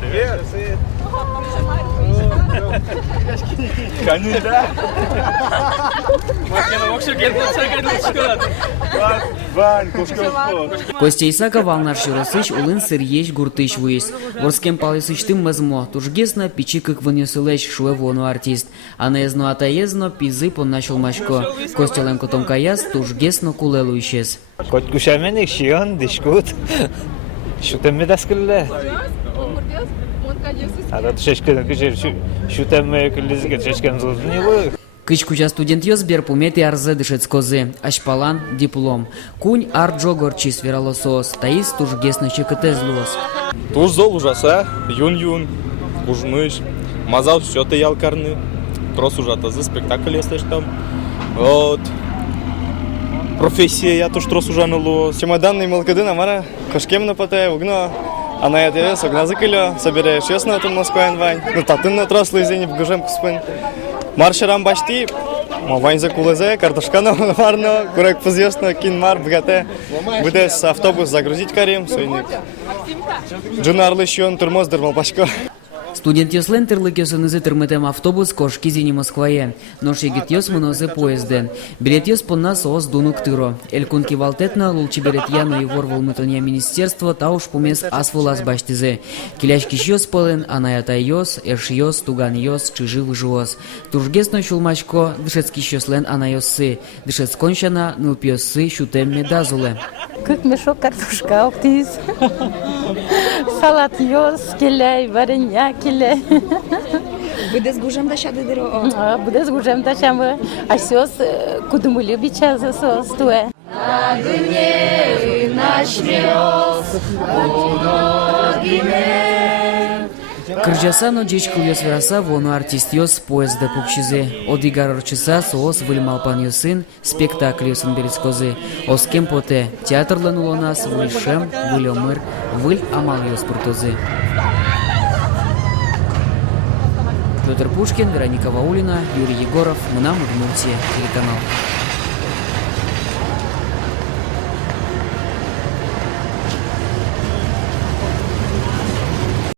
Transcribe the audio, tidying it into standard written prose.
Привет. Kanında. Makine bak şu geldi çekelim çıkar. Вань, кошка. Костя Исаков, Алнар Широсыч, Улын Сырьеч Гуртыч Вуис. Ворскем палысычтым мазмо, тужгесно пичикык вынесылэч шуэвону артист. Анезно атаезно пизы понначал мачко. Костя Ленко Томкаяс тужгесно кулелу исчез. Кот кушаменик шион дишкут. Шутем медаскылле. Ада тушешкен кушер шутем кыллизге тушешкен зулнилы. Кычкуча студент йозбер пумет и арзе дышец козы. Ашпалан диплом. Кунь арджогор чис вералосос. Таис тужгесно чекытезлуос. Туж зол ужаса, юн-юн, ужмыш, мазал все ты ялкарны, трос ужатазы, спектакль естеш там. Вот. Профессия я тоже трос ужаныло. Чемоданный молкадын амара, кошкем на пате, угно. А на это согна закылё, собираешь ясно там Москвен вань. Ну татын на трослый зенеп гужем куспын. Маршерам башти, вань за кулезе, картошкано варно, курек позъясно, кин мар бгате. Буде с автобус загрузить карим, сойник. Джунарлы шион турмоз дырмал башко. Студент йослен тырлыкёсынызы тырмытем автобус кошки зини Москвае. Нош егит йос мынозе поезден. Билет йос понна соос дунук тыро. Элькунки валтетна лулчи берет яно и ворвал мытонья министерство тауш пумес асволас баштызе. Киляшки йос полен, анаята йос, эш йос, туган йос, чижи выжуос. Туржгесно чулмачко, дышецки йослен анайосы. Дышец кончана, нылпьосы, щутем медазуле. Как мешок картошка, птиц. Салат йос, келей, варенья, келей. Буде з гужем да щади деро. Буде з гужем да щами. А сос, кудому любіча за сос туе. На дуне наш миос, Кыржасано джечкыл йос вераса вону артист йос поезда пукшизе. Одигар часа соос выльмалпан йосын спектакль йосын берецкозы. Оскем поте театрлан улонас выльшем, выльомыр, выль амал йос пуртозы. Петр Пушкин, Вероника Ваулина, Юрий Егоров, Мынам Удмуртия, телеканал.